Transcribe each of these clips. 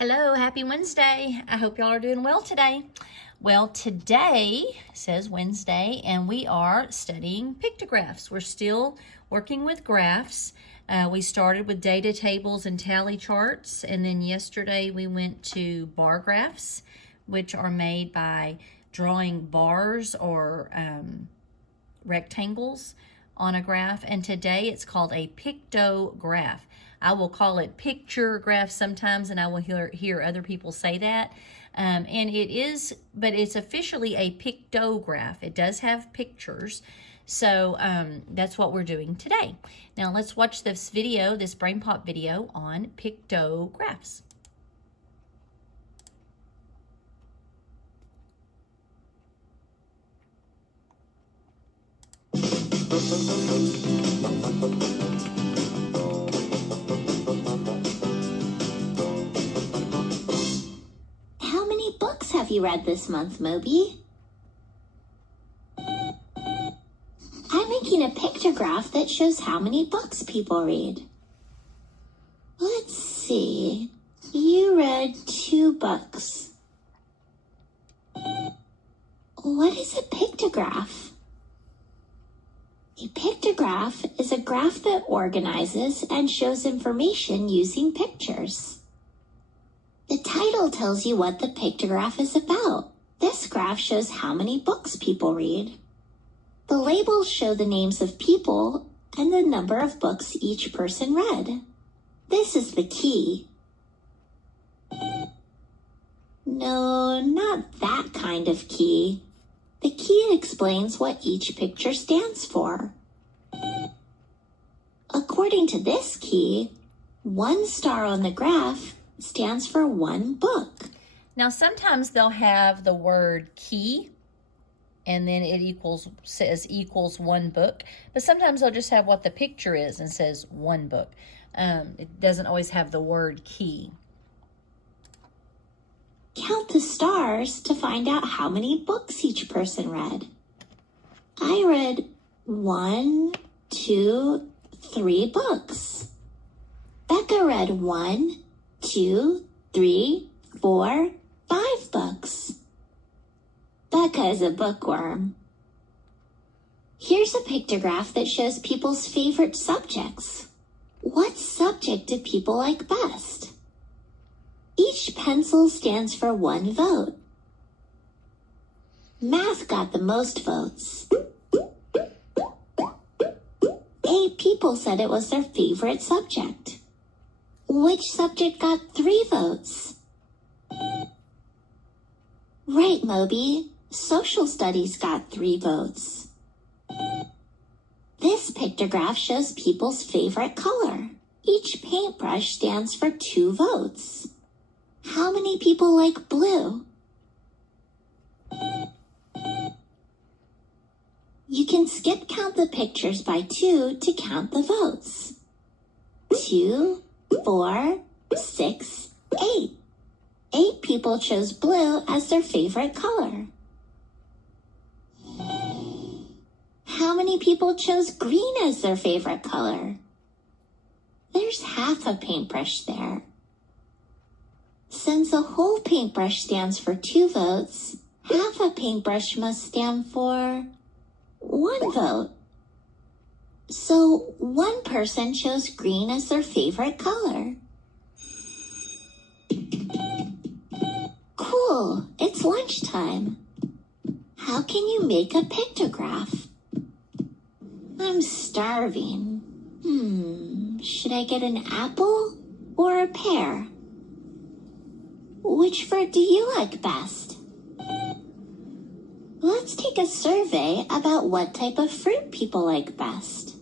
Hello, happy Wednesday. I hope y'all are doing well today. Well, today says Wednesday, and we are studying pictographs. We're still working with graphs. We started with data tables and tally charts, and then yesterday we went to bar graphs, which are made by drawing bars or rectangles on a graph, and today it's called a pictograph. I will call it picture graph sometimes, and I will hear other people say that. And it is, but it's officially a pictograph. It does have pictures. So that's what we're doing today. Now let's watch this video, this Brain Pop video on pictographs. How many books have you read this month, Moby? I'm making a pictograph that shows how many books people read. Let's see. You read 2 books. What is a pictograph? A pictograph is a graph that organizes and shows information using pictures. The title tells you what the pictograph is about. This graph shows how many books people read. The labels show the names of people and the number of books each person read. This is the key. No, not that kind of key. The key explains what each picture stands for. According to this key, 1 star on the graph stands for 1 book. Now sometimes they'll have the word key and then it says equals 1 book, but sometimes they'll just have what the picture is and says 1 book. It doesn't always have the word key. Count the stars to find out how many books each person read. I read 1, 2, 3 books. Becca read 1, 2, 3, 4, 5 books. Becca is a bookworm. Here's a pictograph that shows people's favorite subjects. What subject do people like best? Each pencil stands for 1 vote. Math got the most votes. 8 people said it was their favorite subject. Which subject got 3 votes? Right, Moby. Social studies got 3 votes. This pictograph shows people's favorite color. Each paintbrush stands for 2 votes. How many people like blue? You can skip count the pictures by 2 to count the votes. 2, 4, 6, 8. 8 people chose blue as their favorite color. How many people chose green as their favorite color? There's half a paintbrush there. Since a whole paintbrush stands for 2 votes, half a paintbrush must stand for 1 vote. So 1 person chose green as their favorite color. Cool, it's lunchtime. How can you make a pictograph? I'm starving. Should I get an apple or a pear? Which fruit do you like best? Let's take a survey about what type of fruit people like best.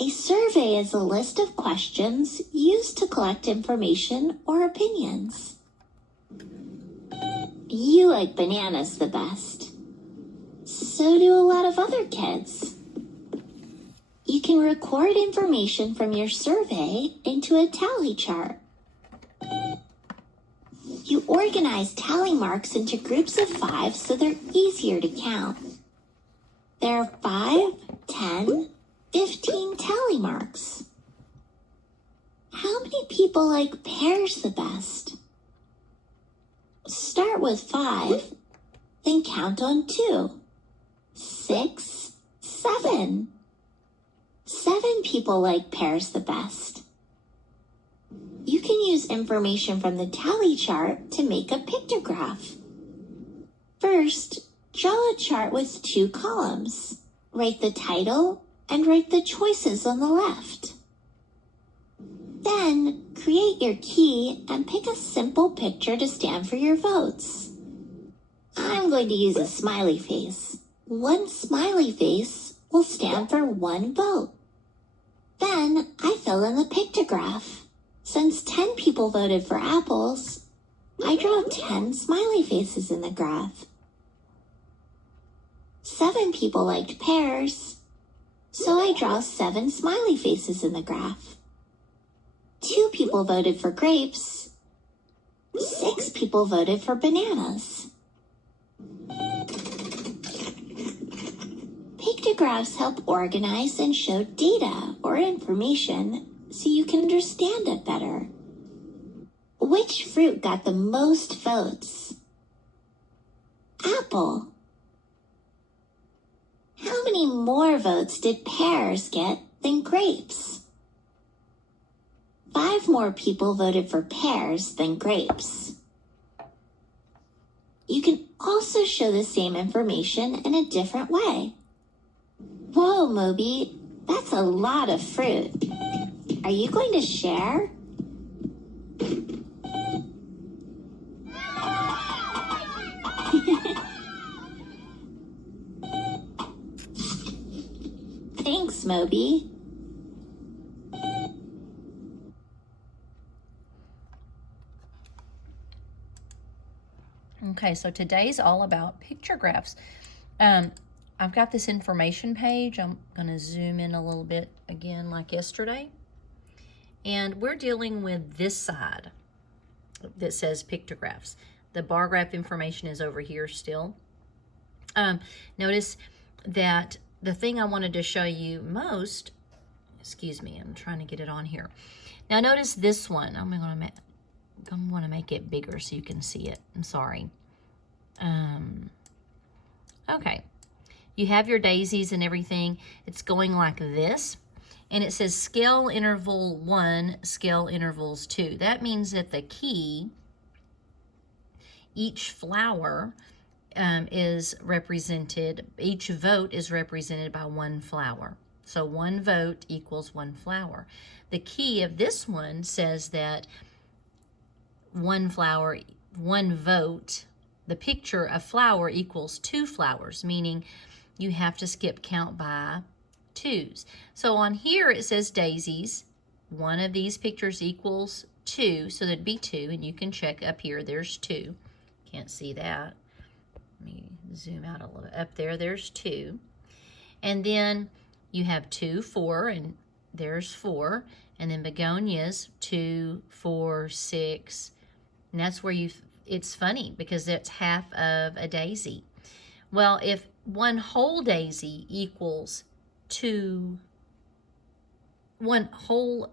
A survey is a list of questions used to collect information or opinions. You like bananas the best. So do a lot of other kids. You can record information from your survey into a tally chart. You organize tally marks into groups of 5 so they're easier to count. There are 5, 10, 15 tally marks. How many people like pears the best? Start with 5, then count on 2. 6, 7. 7 people like pears the best. You can use information from the tally chart to make a pictograph. First, draw a chart with 2 columns. Write the title and write the choices on the left. Then, create your key and pick a simple picture to stand for your votes. I'm going to use a smiley face. 1 smiley face will stand for 1 vote. Then, I fill in the pictograph. Since 10 people voted for apples, I draw 10 smiley faces in the graph. 7 people liked pears, so I draw 7 smiley faces in the graph. 2 people voted for grapes. 6 people voted for bananas. Pictographs help organize and show data or information so you can understand it better. Which fruit got the most votes? Apple. How many more votes did pears get than grapes? 5 more people voted for pears than grapes. You can also show the same information in a different way. Whoa, Moby, that's a lot of fruit. Are you going to share? Thanks, Moby. Okay, so today's all about pictographs. I've got this information page. I'm going to zoom in a little bit again like yesterday. And we're dealing with this side that says pictographs. The bar graph information is over here still. Notice that the thing I wanted to show you most, excuse me, I'm trying to get it on here. Now notice this one. I'm going to make it bigger so you can see it. I'm sorry. Okay. You have your daisies and everything. It's going like this. And it says scale interval 1, scale intervals 2. That means that the key, each flower is represented, each vote is represented by 1 flower. So 1 vote equals 1 flower. The key of this one says that 1 flower, 1 vote, the picture of flower equals 2 flowers, meaning you have to skip count by 2s. So on here it says daisies. 1 of these pictures equals 2, so that'd be 2, and you can check up here, there's 2. Can't see that. Let me zoom out a little. Up there, there's 2. And then you have 2, 4, and there's 4. And then begonias, 2, 4, 6. And that's where it's funny because it's half of a daisy. Well, if 1 whole daisy equals 1 whole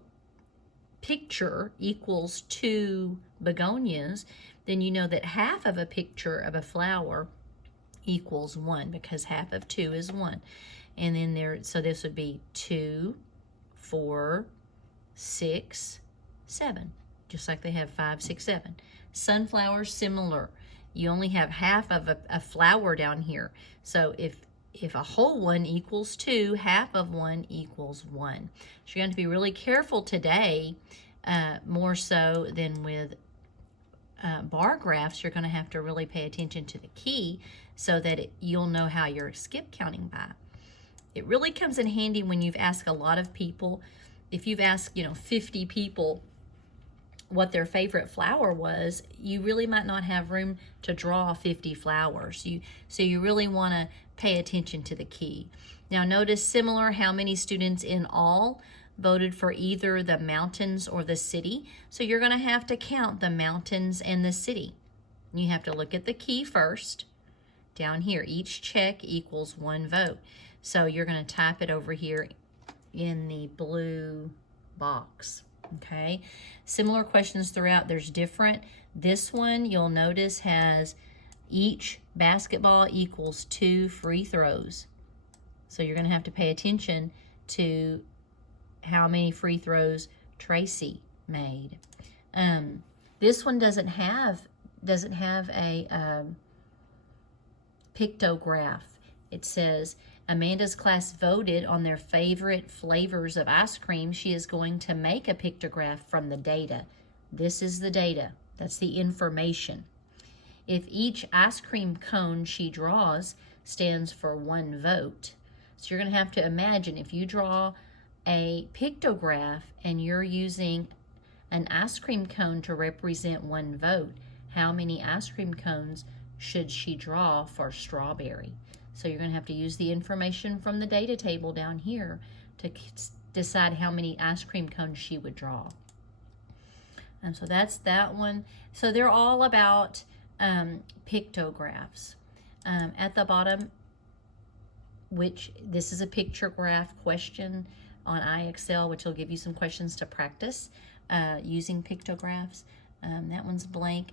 picture equals 2 begonias, then you know that half of a picture of a flower equals 1 because half of 2 is 1. And then so this would be 2, 4, 6, 7, just like they have 5, 6, 7. Sunflowers, similar. You only have half of a flower down here. So if a whole one equals 2, half of 1 equals 1. So you're going to be really careful today, more so than with bar graphs. You're going to have to really pay attention to the key so that you'll know how you're skip counting by. It really comes in handy when you've asked a lot of people. If you've asked, 50 people what their favorite flower was, you really might not have room to draw 50 flowers. So you really want to pay attention to the key. Now notice similar how many students in all voted for either the mountains or the city. So you're going to have to count the mountains and the city. You have to look at the key first. Down here, each check equals 1 vote. So you're going to type it over here in the blue box. Okay, similar questions throughout. There's different. This one you'll notice has each basketball equals 2 free throws. So you're going to have to pay attention to how many free throws Tracy made. This one doesn't have a pictograph. It says, Amanda's class voted on their favorite flavors of ice cream. She is going to make a pictograph from the data. This is the data. That's the information. If each ice cream cone she draws stands for 1 vote. So you're going to have to imagine if you draw a pictograph and you're using an ice cream cone to represent 1 vote, how many ice cream cones should she draw for strawberry? So you're going to have to use the information from the data table down here to decide how many ice cream cones she would draw. And so that's that one. So they're all about pictographs. At the bottom, which this is a picture graph question on iExcel, which will give you some questions to practice using pictographs. That one's blank.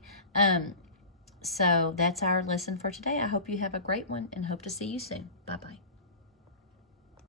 So that's our lesson for today. I hope you have a great one and hope to see you soon. Bye-bye.